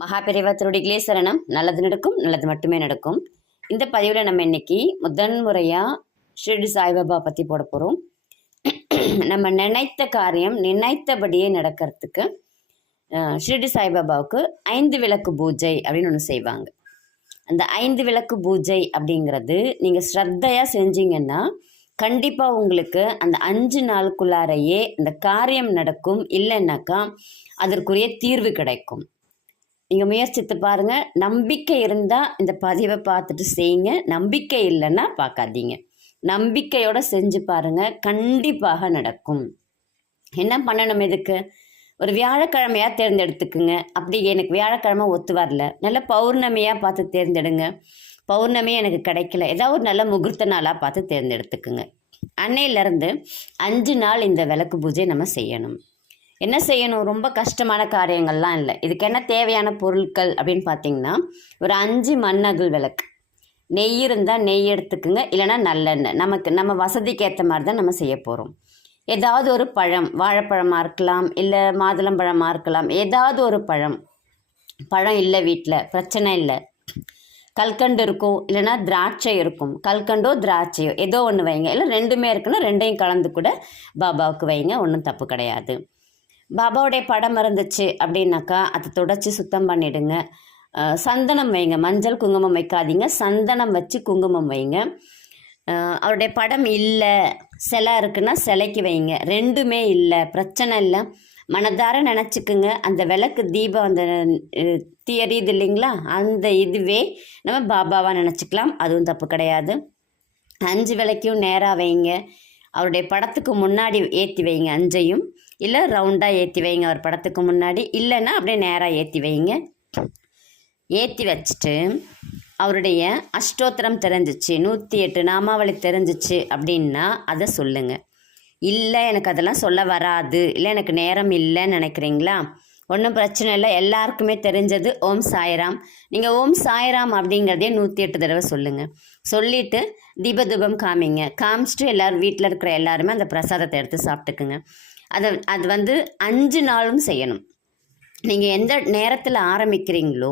மகாபெரிவா திருடிகளே சரணம். நல்லது நடக்கும், நல்லது மட்டுமே நடக்கும். இந்த பதிவில் நம்ம இன்னைக்கு முதன்முறையாக ஷிரடி சாய்பாபா பற்றி போட போகிறோம். நம்ம நினைத்த காரியம் நினைத்தபடியே நடக்கிறதுக்கு ஷிரடி சாய்பாபாவுக்கு 5 விளக்கு பூஜை அப்படின்னு ஒன்று செய்வாங்க. அந்த 5 விளக்கு பூஜை அப்படிங்கிறது நீங்கள் ஸ்ரத்தையாக செஞ்சீங்கன்னா கண்டிப்பாக உங்களுக்கு அந்த 5 நாளுக்குள்ளாரையே அந்த காரியம் நடக்கும். இல்லைன்னாக்கா அதற்குரிய தீர்வு கிடைக்கும். நீங்கள் முயற்சித்து பாருங்கள். நம்பிக்கை இருந்தால் இந்த பதிவை பார்த்துட்டு செய்யுங்க. நம்பிக்கை இல்லைன்னா பார்க்காதீங்க. நம்பிக்கையோடு செஞ்சு பாருங்கள், கண்டிப்பாக நடக்கும். என்ன பண்ணணும்? இதுக்கு ஒரு வியாழக்கிழமையாக தேர்ந்தெடுத்துக்குங்க. அப்படி எனக்கு வியாழக்கிழமை ஒத்து வரல, நல்ல பௌர்ணமியாக பார்த்து தேர்ந்தெடுங்க. பௌர்ணமி எனக்கு கிடைக்கல, ஏதாவது ஒரு நல்ல முகூர்த்த நாளாக பார்த்து தேர்ந்தெடுத்துக்குங்க. அன்னையிலேருந்து 5 நாள் இந்த விளக்கு பூஜை நம்ம செய்யணும். என்ன செய்யணும்? ரொம்ப கஷ்டமான காரியங்கள்லாம் இல்லை. இதுக்கு என்ன தேவையான பொருட்கள் அப்படின்னு பார்த்தீங்கன்னா, ஒரு 5 மண்ணகல் விளக்கு, நெய் இருந்தால் நெய் எடுத்துக்குங்க, இல்லைனா நல்லெண்ணெய். நம்ம வசதிக்கு ஏற்ற மாதிரி தான் நம்ம செய்ய போகிறோம். ஏதாவது ஒரு பழம், வாழைப்பழமாக இருக்கலாம், இல்லை மாதுளம்பழமாக இருக்கலாம், ஏதாவது ஒரு பழம் இல்லை வீட்டில் பிரச்சனை இல்லை. கல்கண்டு இருக்கும், இல்லைனா திராட்சை இருக்கும். கல்கண்டோ திராட்சையோ ஏதோ ஒன்று வைங்க. இல்லை 2மே இருக்குன்னா 2ஐயும் கலந்து கூட பாபாவுக்கு வைங்க, ஒன்றும் தப்பு கிடையாது. பாபாவுடைய படம் இருந்துச்சு அப்படின்னாக்கா அதை தொடச்சி சுத்தம் பண்ணிவிடுங்க. சந்தனம் வைங்க, மஞ்சள் குங்குமம் வைக்காதீங்க, சந்தனம் வச்சு குங்குமம் வைங்க. அவருடைய படம் இல்லை, சிலை இருக்குன்னா சிலைக்கு வைங்க. 2மே இல்லை பிரச்சனை இல்லை, மனதார நினச்சிக்குங்க. அந்த விளக்கு தீபம் அந்த எரியுது இல்லைங்களா, அந்த இதுவே நம்ம பாபாவாக நினச்சிக்கலாம், அதுவும் தப்பு கிடையாது. 5 விளக்கையும் நேராக வைங்க. அவருடைய படத்துக்கு முன்னாடி ஏற்றி வைங்க 5ஐயும். இல்லை ரவுண்டாக ஏற்றி வைங்க அவர் படத்துக்கு முன்னாடி, இல்லைன்னா அப்படியே நேராக ஏற்றி வைங்க. ஏற்றி வச்சுட்டு அவருடைய அஷ்டோத்திரம் தெரிஞ்சிச்சு, 108 நாமாவளி தெரிஞ்சிச்சு அப்படின்னா அதை சொல்லுங்கள். இல்லை எனக்கு அதெல்லாம் சொல்ல வராது, இல்லை எனக்கு நேரம் இல்லைன்னு நினைக்கிறீங்களா, ஒன்றும் பிரச்சனை இல்லை. எல்லாருக்குமே தெரிஞ்சது ஓம் சாய்ராம். நீங்கள் ஓம் சாய்ராம் அப்படிங்கிறதே 108 தடவை சொல்லுங்கள். சொல்லிவிட்டு தீபதூபம் காமிச்சிட்டு எல்லோரும் வீட்டில் இருக்கிற எல்லாருமே அந்த பிரசாதத்தை எடுத்து சாப்பிட்டுக்குங்க. அது 5 நாளும் செய்யணும். நீங்கள் எந்த நேரத்தில் ஆரம்பிக்கிறீங்களோ,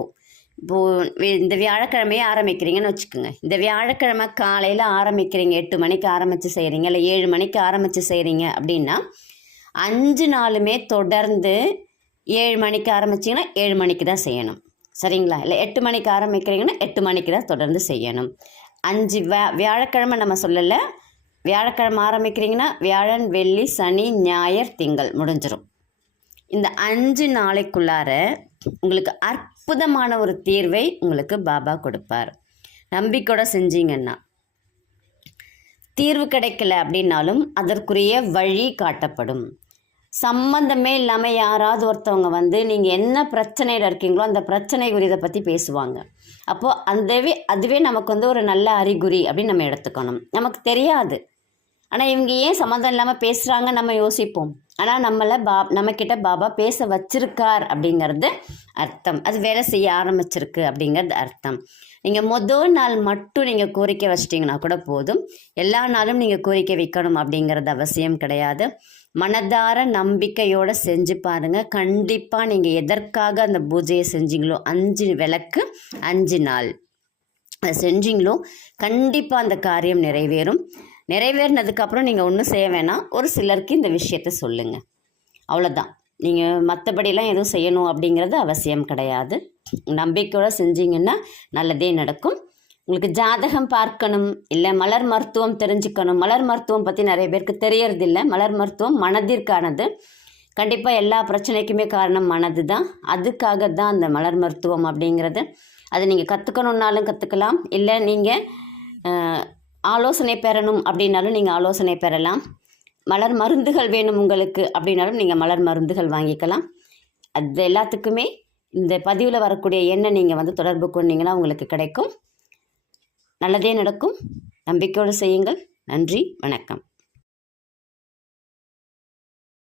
இப்போது இந்த வியாழக்கிழமையே ஆரம்பிக்கிறீங்கன்னு வச்சுக்கோங்க. இந்த வியாழக்கிழமை காலையில் ஆரம்பிக்கிறீங்க, 8 மணிக்கு ஆரம்பித்து செய்கிறீங்க, இல்லை 7 மணிக்கு ஆரம்பித்து செய்கிறீங்க அப்படின்னா 5 நாளுமே தொடர்ந்து 7 மணிக்கு ஆரம்பிச்சிங்கன்னா 7 மணிக்கு தான் செய்யணும், சரிங்களா? இல்லை 8 மணிக்கு ஆரம்பிக்கிறீங்கன்னா 8 மணிக்கு தான் தொடர்ந்து செய்யணும். 5 வியாழக்கிழமை நம்ம சொல்லலை. வியாழக்கிழமை ஆரம்பிக்கிறீங்கன்னா வியாழன், வெள்ளி, சனி, ஞாயிறு, திங்கள் முடிஞ்சிடும். இந்த 5 நாளைக்குள்ளார உங்களுக்கு அற்புதமான ஒரு தீர்வை உங்களுக்கு பாபா கொடுப்பார். நம்பிக்கையோட செஞ்சீங்கன்னா தீர்வு கிடைக்கல அப்படின்னாலும் அதற்குரிய வழி காட்டப்படும். சம்பந்தமே இல்லாமல் யாராவது ஒருத்தவங்க நீங்கள் என்ன பிரச்சனையில் இருக்கீங்களோ அந்த பிரச்சனை குறித்தை பற்றி பேசுவாங்க. அப்போது அதுவே நமக்கு ஒரு நல்ல அறிகுறி அப்படின்னு நம்ம எடுத்துக்கணும். நமக்கு தெரியாது, ஆனால் இவங்க ஏன் சம்மந்தம் இல்லாமல் பேசுகிறாங்க நம்ம யோசிப்போம். ஆனால் நம்மக்கிட்ட பாபா பேச வச்சிருக்கார் அப்படிங்கிறது அர்த்தம். அது வேலை செய்ய ஆரம்பிச்சிருக்கு அப்படிங்கிறது அர்த்தம். நீங்கள் முதல் நாள் மட்டும் நீங்கள் கோரிக்கை வச்சிட்டிங்கன்னா கூட போதும். எல்லா நாளும் நீங்கள் கோரிக்கை வைக்கணும் அப்படிங்கிறது அவசியம் கிடையாது. மனதார நம்பிக்கையோடு செஞ்சு பாருங்கள். கண்டிப்பாக நீங்கள் எதற்காக அந்த பூஜையை செஞ்சீங்களோ, 5 விளக்கு 5 நாள் அதை செஞ்சீங்களோ கண்டிப்பாக அந்த காரியம் நிறைவேறும். நிறைவேறினதுக்கப்புறம் நீங்கள் ஒன்றும் செய்ய வேணாம். ஒரு சிலருக்கு இந்த விஷயத்தை சொல்லுங்கள், அவ்வளோதான். நீங்கள் மற்றபடிலாம் எதுவும் செய்யணும் அப்படிங்கிறது அவசியம் கிடையாது. நம்பிக்கையோடு செஞ்சீங்கன்னா நல்லதே நடக்கும். உங்களுக்கு ஜாதகம் பார்க்கணும், இல்லை மலர் மருத்துவம் தெரிஞ்சுக்கணும். மலர் மருத்துவம் பற்றி நிறைய பேருக்கு தெரியறதில்லை. மலர் மருத்துவம் மனதிற்கானது. கண்டிப்பாக எல்லா பிரச்சனைக்குமே காரணம் மனது தான். அதுக்காக தான் அந்த மலர் மருத்துவம் அப்படிங்கிறது. அதை நீங்கள் கற்றுக்கணுன்னாலும் கற்றுக்கலாம், இல்லை நீங்கள் ஆலோசனை பெறணும் அப்படின்னாலும் நீங்கள் ஆலோசனை பெறலாம். மலர் மருந்துகள் வேணும் உங்களுக்கு அப்படின்னாலும் நீங்கள் மலர் மருந்துகள் வாங்கிக்கலாம். அது எல்லாத்துக்குமே இந்த பதிவில் வரக்கூடிய எண்ணை நீங்கள் தொடர்பு கொண்டீங்கன்னா உங்களுக்கு கிடைக்கும். நல்லதே நடக்கும். நம்பிக்கையோடு செய்யுங்கள். நன்றி, வணக்கம்.